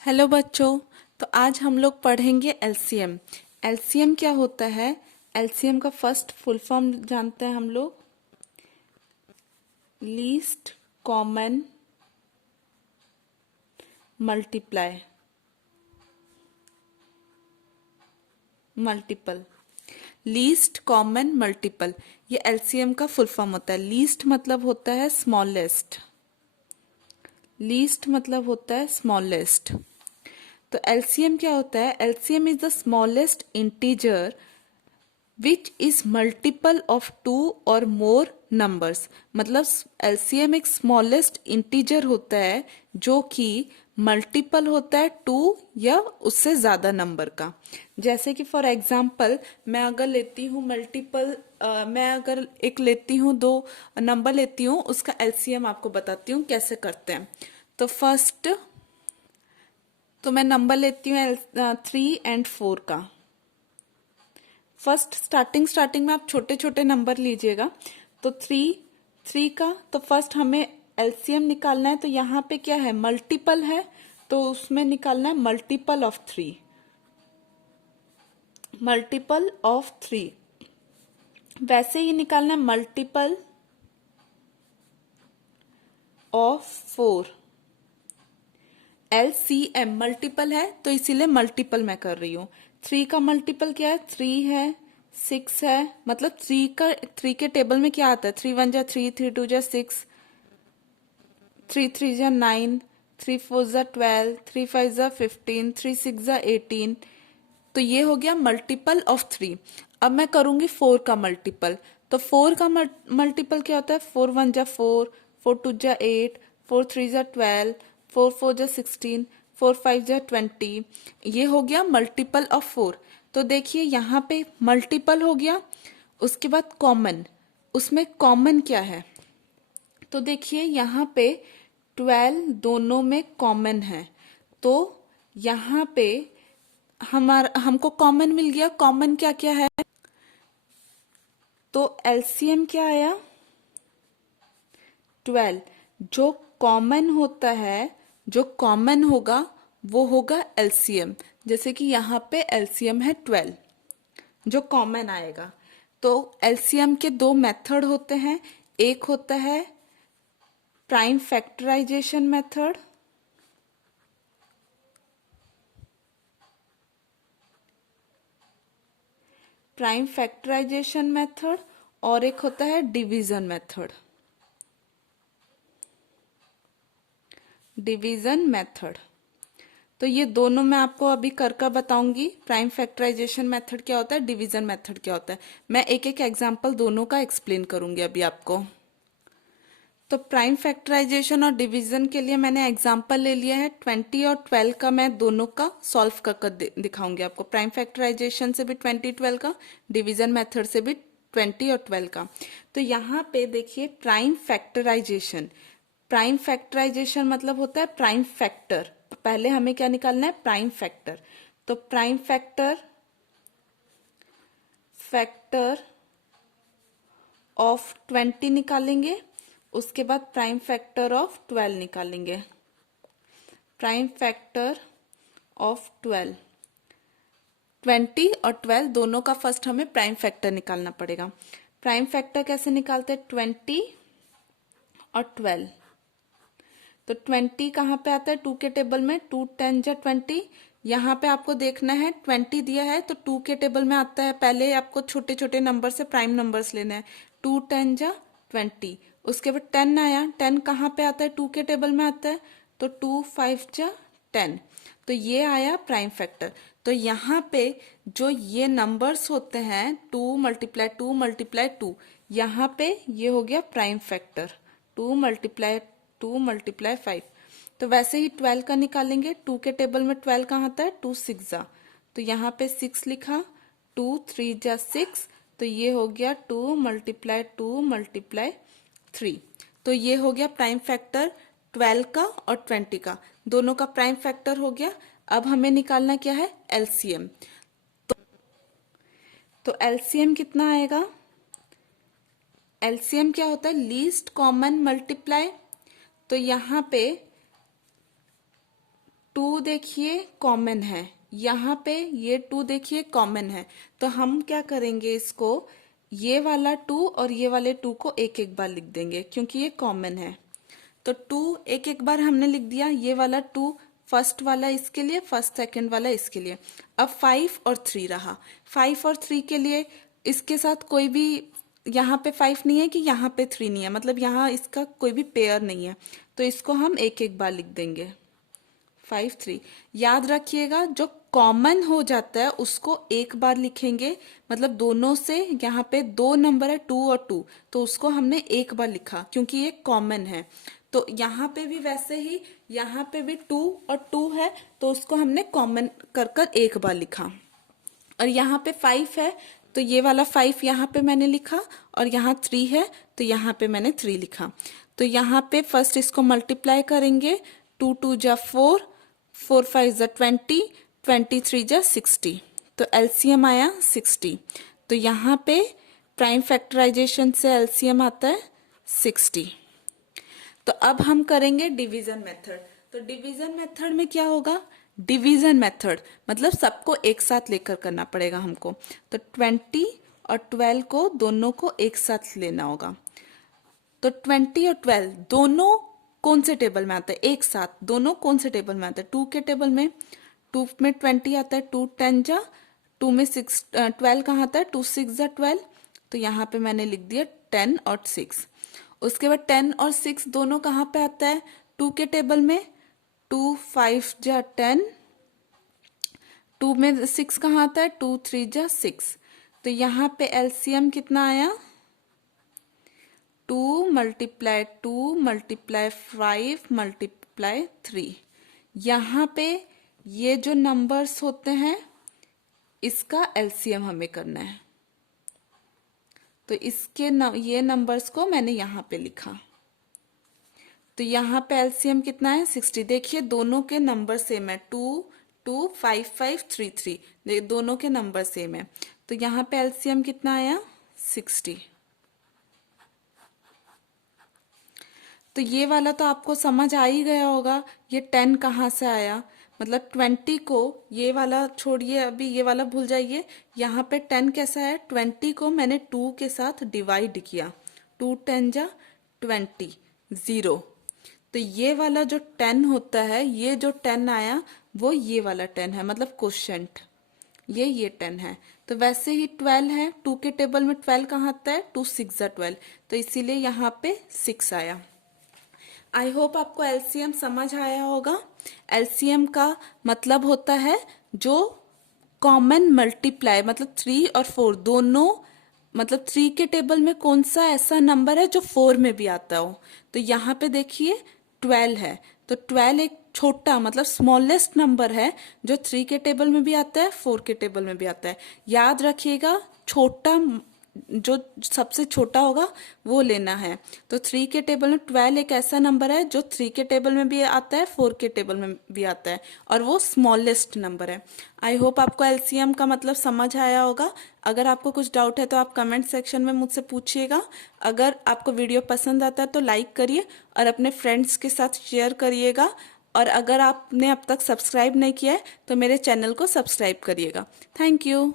Hello बच्चों। तो आज हम लोग पढ़ेंगे एलसीएम। एलसीएम क्या होता है? एलसीएम का फर्स्ट फुल फॉर्म जानते हैं हम लोग। Least common multiply multiple. Least common multiple, ये एलसीएम का फुल फॉर्म होता है। लीस्ट मतलब होता है स्मॉलेस्ट। लीस्ट मतलब होता है स्मॉलेस्ट। तो एलसीएम क्या होता है? LCM is the smallest integer which is multiple of two और मोर नंबर्स। मतलब एलसीएम एक स्मॉलेस्ट इंटीजर होता है जो कि मल्टीपल होता है टू या उससे ज्यादा नंबर का। जैसे कि फॉर एग्जाम्पल मैं अगर लेती हूँ मल्टीपल, मैं अगर एक लेती हूँ, दो नंबर लेती हूँ, उसका एलसीएम आपको बताती हूँ कैसे करते हैं। तो फर्स्ट तो मैं नंबर लेती हूँ 3 और 4 का। फर्स्ट स्टार्टिंग में आप छोटे छोटे नंबर लीजिएगा। तो थ्री का तो फर्स्ट हमें एलसीएम निकालना है। तो यहाँ पे क्या है? मल्टीपल है, तो उसमें निकालना है multiple of three. Multiple of three. वैसे ही निकालना है मल्टीपल ऑफ 4। एलसीएम मल्टीपल है तो इसीलिए मल्टीपल मैं कर रही हूँ। 3 का मल्टीपल क्या है? 3 है, 6 है। मतलब 3 के टेबल में क्या आता है? 3 1 जा 3, 3 2 जा 6, 3 3 जा 9, 3 4 जा 12, 3 5 जा 15, 3 6 जा 18। तो ये हो गया मल्टीपल ऑफ 3। अब मैं करूंगी 4 का मल्टीपल। तो 4 का मल्टीपल क्या होता है? 4 1 जा 4, 4 2 जा 8, 4 3 जा 12, 4 4 जा 16, 4 5 जा 20। ये हो गया मल्टीपल ऑफ 4। तो देखिए यहाँ पे मल्टीपल हो गया। उसके बाद कॉमन, उसमें कॉमन क्या है? तो देखिए यहाँ पे 12 दोनों में कॉमन है। तो यहाँ पे हमारा हमको कॉमन मिल गया। कॉमन क्या क्या है? तो एलसीएम क्या आया? 12। जो कॉमन होता है, जो कॉमन होगा वो होगा एलसीएम। जैसे कि यहाँ पे एलसीएम है 12, जो कॉमन आएगा। तो एलसीएम के दो मेथड होते हैं। एक होता है prime factorisation method, prime factorisation method, और एक होता है डिवीजन मेथड। Division method. तो ये दोनों मैं आपको अभी कर कर बताऊंगी। प्राइम फैक्टराइजेशन मेथड क्या होता है, डिवीजन मेथड क्या होता है। मैं एक एक एग्जांपल दोनों का एक्सप्लेन करूंगी अभी आपको। तो प्राइम फैक्टराइजेशन और डिवीजन के लिए मैंने एग्जांपल ले लिया है 20 और 12 का। मैं दोनों का सॉल्व कर कर दिखाऊंगी आपको। प्राइम फैक्टराइजेशन से भी 20 12 का, डिवीजन मेथड से भी 20 और 12 का। तो यहाँ पे देखिए प्राइम फैक्टराइजेशन। प्राइम फैक्टराइजेशन मतलब होता है प्राइम फैक्टर। पहले हमें क्या निकालना है? Prime factor. तो प्राइम फैक्टर फैक्टर ऑफ 20 निकालेंगे। उसके बाद प्राइम फैक्टर ऑफ 12 निकालेंगे। प्राइम फैक्टर ऑफ 12, 20 और 12 दोनों का फर्स्ट हमें प्राइम फैक्टर निकालना पड़ेगा। प्राइम फैक्टर कैसे निकालते हैं? 20 और 12। तो 20 कहाँ पे आता है? 2 के टेबल में। 2 10 जा 20। यहाँ पे आपको देखना है 20 दिया है तो 2 के टेबल में आता है। पहले आपको छोटे छोटे नंबर से प्राइम नंबर्स लेना है। 2 10 जा 20। उसके बाद 10 आया। 10 कहाँ पे आता है? 2 के टेबल में आता है। तो 2 5 जा 10। तो ये आया प्राइम फैक्टर। तो यहाँ पे जो ये नंबर्स होते हैं 2 × 2 × 2, यहाँ पे ये हो गया प्राइम फैक्टर। 2 × 2 × 5। तो वैसे ही 12 का निकालेंगे। 2 के टेबल में 12 कहाँ आता है? 2 6 जा। तो यहाँ पे 6 लिखा। 2 3 जा 6। तो ये हो गया 2 × 2 × 3। तो ये हो गया प्राइम फैक्टर 12 का और 20 का, दोनों का प्राइम फैक्टर हो गया। अब हमें निकालना क्या है? एलसीएम। तो एलसीएम कितना आएगा? एलसीएम क्या होता है? Least common multiply. तो यहाँ पे 2 देखिए कॉमन है, यहाँ पे ये 2 देखिए कॉमन है, तो हम क्या करेंगे, इसको ये वाला 2 और ये वाले 2 को एक एक बार लिख देंगे क्योंकि ये कॉमन है। तो 2 एक एक बार हमने लिख दिया, ये वाला 2 फर्स्ट वाला इसके लिए, फर्स्ट सेकंड वाला इसके लिए। अब 5 और 3 रहा, 5 और 3 के लिए इसके साथ कोई भी यहाँ पे 5 नहीं है कि यहाँ पे 3 नहीं है, मतलब यहाँ इसका कोई भी पेयर नहीं है, तो इसको हम एक एक बार लिख देंगे 5 3। याद रखिएगा जो कॉमन हो जाता है उसको एक बार लिखेंगे, मतलब दोनों से यहाँ पे 2 नंबर है 2 और 2, तो उसको हमने एक बार लिखा क्योंकि ये कॉमन है। तो यहाँ पे भी वैसे ही, यहाँ पे भी 2 और 2 है, तो उसको हमने कॉमन कर कर एक बार लिखा। और यहाँ पे 5 है, तो ये वाला 5 यहाँ पे मैंने लिखा, और यहाँ 3 है तो यहाँ पे मैंने 3 लिखा। तो यहाँ पे फर्स्ट इसको मल्टीप्लाई करेंगे, 2 2 जा 4, 4 5 जा 20, 23 जा 60, तो एलसीएम आया 60। तो यहाँ पे प्राइम फैक्टराइजेशन से एलसीएम आता है 60। तो अब हम करेंगे डिवीजन मेथड। तो डिवीजन मेथड में क्या होगा, डिवीजन मेथड मतलब सबको एक साथ लेकर करना पड़ेगा हमको। तो 20 और 12 को दोनों को एक साथ लेना होगा। तो 20 और 12 दोनों कौन से टेबल में आता है, एक साथ दोनों कौन से टेबल में आता है, 2 के टेबल में। 2 में 20 आता है, 2 10 जा, 2 में 6 12 कहाँ आता है, 2 6 जा 12, तो यहाँ पे मैंने लिख दिया 10 और 6। उसके बाद 10 और 6 दोनों कहाँ पे आता है, 2 के टेबल में, 2 5 जा 10, 2 में 6 कहाँ आता है, 2 3 जा 6, तो यहाँ पे एलसीएम कितना आया, 2 मल्टीप्लाई 2 मल्टीप्लाई 5 मल्टीप्लाई 3। यहाँ पे ये जो नंबर्स होते हैं इसका एलसीएम हमें करना है, तो इसके ये नंबर्स को मैंने यहाँ पे लिखा। तो यहाँ पे एलसीएम कितना है 60। देखिए दोनों के नंबर सेम है, 2 2 5 5 3 3, दोनों के नंबर सेम है, तो यहाँ पे एलसीएम कितना आया 60। तो ये वाला तो आपको समझ आ ही गया होगा, ये 10 कहाँ से आया, मतलब 20 को, ये वाला छोड़िए अभी, ये वाला भूल जाइए, यहाँ पे 10 कैसा है, 20 को मैंने 2 के साथ डिवाइड किया, 2 10 जा 20 0, तो ये वाला जो 10 होता है, ये जो 10 आया वो ये वाला 10 है, मतलब क्वोशंट ये 10 है। तो वैसे ही 12 है, 2 के टेबल में 12 कहाँ आता है, 2 6 जा 12, तो इसीलिए यहाँ पे 6 आया। आई होप आपको एलसीएम समझ आया होगा। एलसीएम का मतलब होता है जो कॉमन मल्टीप्लाई, मतलब 3 और 4 दोनों, मतलब 3 के टेबल में कौन सा ऐसा नंबर है जो 4 में भी आता हो। तो यहाँ पे देखिए 12 है, तो 12 एक छोटा मतलब स्मॉलेस्ट नंबर है जो 3 के टेबल में भी आता है, 4 के टेबल में भी आता है। याद रखिएगा छोटा, जो सबसे छोटा होगा वो लेना है। तो 3 के टेबल में 12 एक ऐसा नंबर है जो 3 के टेबल में भी आता है, 4 के टेबल में भी आता है, और वो स्मॉलेस्ट नंबर है। आई होप आपको एलसीएम का मतलब समझ आया होगा। अगर आपको कुछ डाउट है तो आप कमेंट सेक्शन में मुझसे पूछिएगा। अगर आपको वीडियो पसंद आता है तो लाइक करिए और अपने फ्रेंड्स के साथ शेयर करिएगा। और अगर आपने अब तक सब्सक्राइब नहीं किया है तो मेरे चैनल को सब्सक्राइब करिएगा। Thank you.